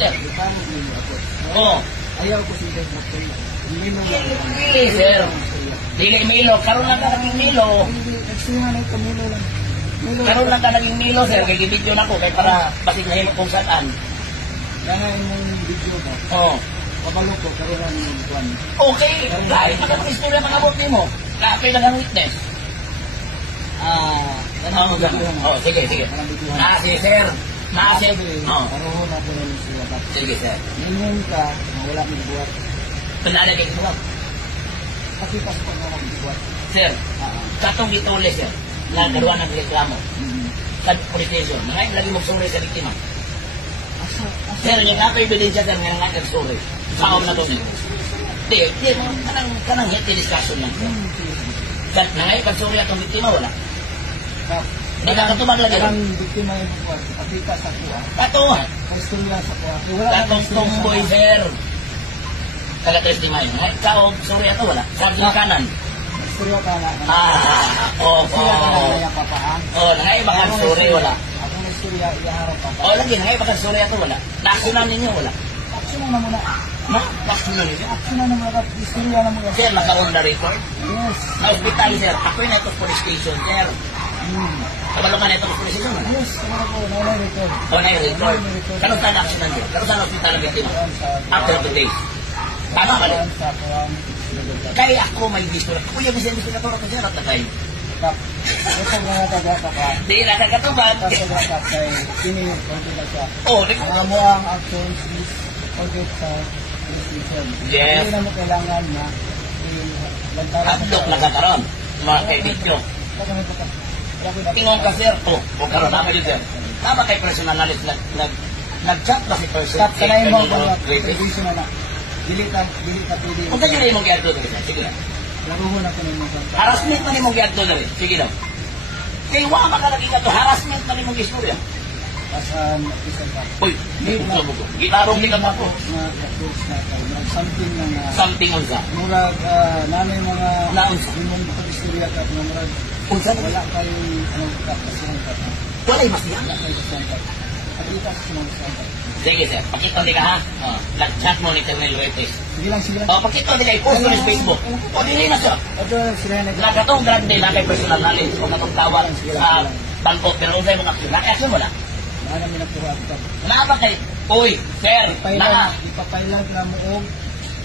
Sir. Reklamo ninyo ako. Oo. Ayaw ko sila sa kanya. Dili, sir. Dili Milo. Karoon lang ka naging Milo. Nagsihan na ito, Milo lang. Karoon lang ka naging Milo, sir. Kaya video na ko. Kaya para pasiglahin mo kung saan. Ganahin mo yung video mo. Oo. Kabalo ko, karoon lang yung buwan. Okay. Kahit makapag-istorya mga buti mo. Kapay lang ang witness. Sige, sige. Sige, sir. Sige. Karoon na po namin sila. Sige, sir. Ngayon ka, wala mong buwan. Pinalagay ko ba? Pakipas pa nga ng buwan. Sir, katong dito ulit, sir. Nagawa ng reklamo. Sa police station. Ngayon, lagi mag-sorry sa biktima. Sir, yung naka-ebidensya sir, ngayon naka-sorry. Saom na to niyo. Di, kanang hiti discussion lang, sir. Ngayon, pag-sorry atong biktima, wala. Hindi ka katubag lagi. Ang biktima yung buwan, pakipas sa kuha. Katuhan. Paistorya sa kuha. Katong tomboy, sir. Taga-tres di mayo. Ngayon, kaog, sorry ato, wala. Sabi ng kanan. Paistorya ka na. Sila ka na yung papaan. Ngayon, baka sorry, wala. Ako na istorya, iyaharap pa. Lagi, ngayon, baka sorry ato, wala. Nakunan ninyo, wala. Aksyon na muna. Nakunan ninyo. Aksyon na muna. Istorya na muna. Sir, nakaroon na report. Yes. Na-hospital, sir. Ako na ito police station, sir. Kabalungan na ito police station, wala. Yes, ano po, na-record. Na-record. Kanong saan action nandiyo? Kanong saan hospital ang biktima? After 2 days. Tama ba rin? Kaya ako may gusto na. Kuya, gusto na ito na sir at tagay. Ito mga taga-taka. Di na nagkatubad. Taga-taka kay Pini, konti siya. Nagkatubad. Mo ang actions is forget sa decision. Yes. Hindi na mo kailangan na Hadlok nagkakaroon. Mga kaibigan. Tingnan ka sir. O karoon naman yun sir. Tama kay personal knowledge. Nag-chat ba si person? Stop, kanayin mo mga prevision na na. Dili ka pwede. Kung saan yun yung mag-iadto na rin? Sige lang. Laruhon ako ng mga Harassment na ni mong giadto na rin. Sige lang. Kaya wala ka lagi ka to. Harassment na ni mong istorya. Pasan, isa ka. Uy, gusto mo ko. Gitarong di ka ba ko? Something na Something unsa. murag nanay mga Naunsa. imong istorya ka na murag Unsa na wala kay kasihan ka. wala yung masiyang. Wala kay kasihan ka. Pagkita sa mga kasihan ka. Sige sir, pakita di ka ha. Nag-chat mo ni Colonel Retes. Sige lang, sige lang. Pakita di ka, i-post mo ni Facebook. Dili na sir. Ito sila na Nakatong grande na kay personal knowledge. Kung natong tawag sa bangko. Pero unsay mo action. Naka-action mo na. Ano mi nagkuha ka. Napa kay, uy, sir, na. Ipapailan ka mo og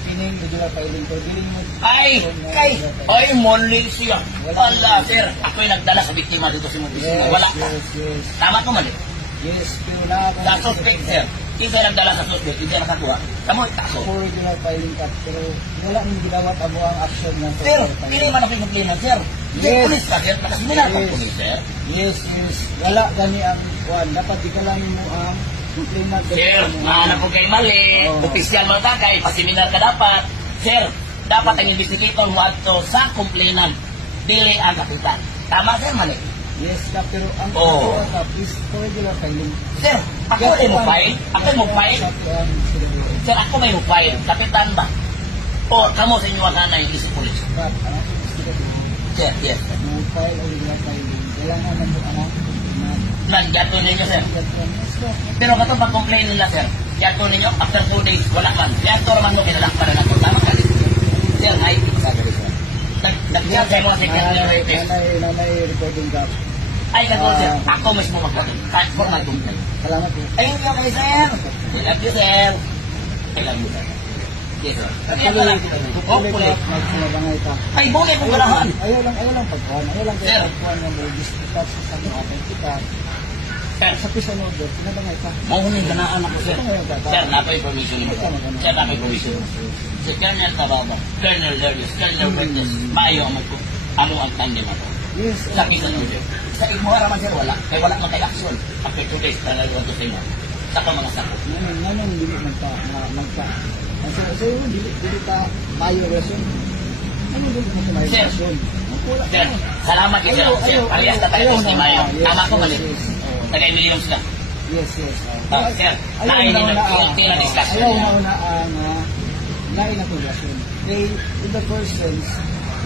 pining regular filing ko dili mo. Ay, monlin siya. Wala, sir. Ako'y nagdala sa biktima dito sa mga wala ka. Yes. Tama ko mali. Yes, pero na ako. Sa suspect, sir. Isa nagdala sa suspect, hindi nakakuha. Kamu, kaso. For regular filing ka, pero wala nang gidawat amo ang action ng Sir, pili man ako yung complainant, sir. Yes. Police ka, sir. Nakasimulan Yes. ang police, sir. Yes. Wala gani ang kuan. Dapat ikalamin mo ang complainant. Sir, mahanap ko kay mali. Opisyal mo ka kay pasiminar ka dapat. Sir, dapat ang investigator mo ato sa complainant. Dili ang kapitan. Tama, sir, mali. Yes, pero ang is for regular filing. Sir, ako ay mo file. Ako ay mo file. Sir, ako may mo file. Kapitan ba? O, kamo sa inyo na yung isip police. Sir, yes. Mo file o regular filing. Kailangan na mo anak. Nagdato ninyo, sir. Pero kato pag-complain nila, sir. Yato ninyo, after 2 days, wala man. Yato naman mo, kinalakpan na nato. Tama ka rin. Sir, ay, sabi rin, sir. Nag-chat sa mga secretary rapist. Nanay recording gap. Ay, kato, sir. Ako mismo mag-complain. Kahit mo mag-complain. Salamat po. Ay, hindi ako, sir. I love you, sir. I love you, sir. Yes, sir. Hopefully, magsinabangay ka. Ay, buli kong ganahan. Ayaw lang pagkuhan. Ayaw lang Sir. pagkuhan ng mag-discuss sa ating kita. Sa pisan order, sinabangay ka. Mahuning ganaan ako, sir. Sir, napay permission mo. Sir, napay permission. Si Colonel Tababa, Colonel Lerdes, Colonel Bertes, maayo ang ano ang tandem ako. Yes. Sa pisan order. Sa igmura man, sir, wala. Kaya wala man kay action. After 2 days, talaga ito sa inyo. Saka mga sakot. Ngayon, dili magpa. Kasi dili ka mayo reson. Ano dili mo mayo Sir. reson? Sir, salamat kayo, sir. Sir, parehas na tayo sa Mayo. Tama ko mali. Taga-Emilio sila. Yes. Sir, nainin na tila discussion. Ayaw na lain na reson. In the first sense,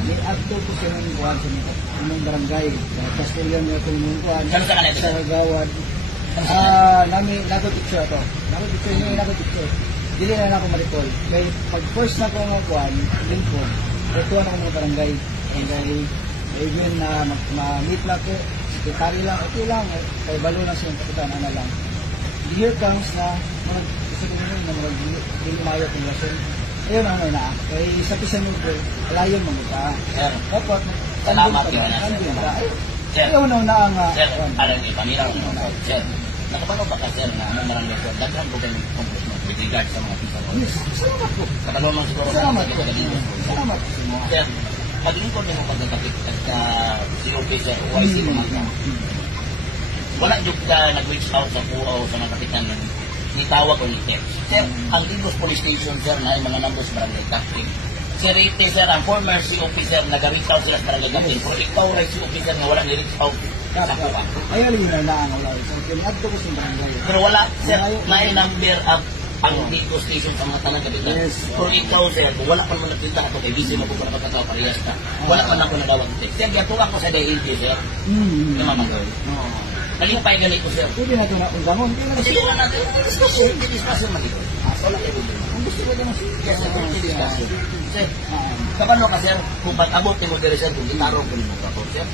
may acto ko siya ng kuhan sa mga barangay. Sa Castellan na ito ng kuhan. Saan ka na ito? Sa Gawad. Nami nagpicture to. Nagpicture. Dili na ako ma-recall. Kay pag first na ko nga kuan, Lincoln, tuwan ako mga barangay. Even na ma-meet lang ko, sekretary lang, okay lang, kay balo lang siya kapitan, ano lang. Here comes na mga isa ko nyo na mga dili mayo kong rason. Ayun ang na. Kay isa pisan mo ko, alayon mo ka. Sir, Dapat salamat yun na. Sir, ayaw na ang sir, parang ipamiraw mo. Sir, nakapano ba ka, sir, na anong marami ko? Daghan ko kayo ng with regard sa mga pisa ko. Yes, salamat po. Katanong lang siguro. Salamat po. Sir, paglingkod niyo mo pagkakapit sa COP, sir, OIC naman ka. Wala yung nag-reach out sa puho sa mga kapitan ng nitawag o nitip. Sir, ang Ligos Police Station, sir, na ay mga numbers barangay captain. Sir, ite, sir, ang former COP, sir, nag-reach out sila sa barangay captain. Pero ikaw rin COP, sir, na wala ni-reach out sa puha. Ayaw rin na ang ulay. So, kinadto ko sa barangay. Pero wala, sir, na number up ang Ligos Station sa mga tanang kapitan. Yes. Pero ikaw, sir, kung wala pa naman nagpinta ako, kay busy mo po na pagkatao parehas ka. Wala pa na ako nagawag. Sir, gato ako sa DLG, sir. Namamanggoy. Kaling pa ganito, sir. Pwede na ito na undangon. Kasi yung natin, discussion man ito. Wala kayo dito. Ang gusto ko naman Yes, sir, discussion. Sir, kapano ka, sir, kung pag-abot ni mo dire, sir, kung itarong ko mo ka, sir,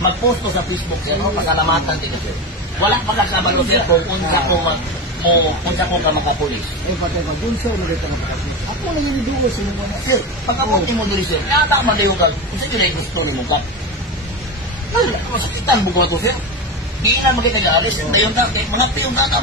mag-post ko sa Facebook, sir, pasalamatan din ka, sir. Wala pa kagsabalo, sir, kung unsa ko ka makapulis. Eh, patay pa, dun sa ulit ang kapatid. Ako lang yung dugo sa mga. Sir, pag-abot ni mo dire, sir, kaya madayo ka, kung saan yun ay gusto ni mo ka. Wala, masakitan mo ko, sir. Di na makita niya, alis, dayon ka, mga piyong ka,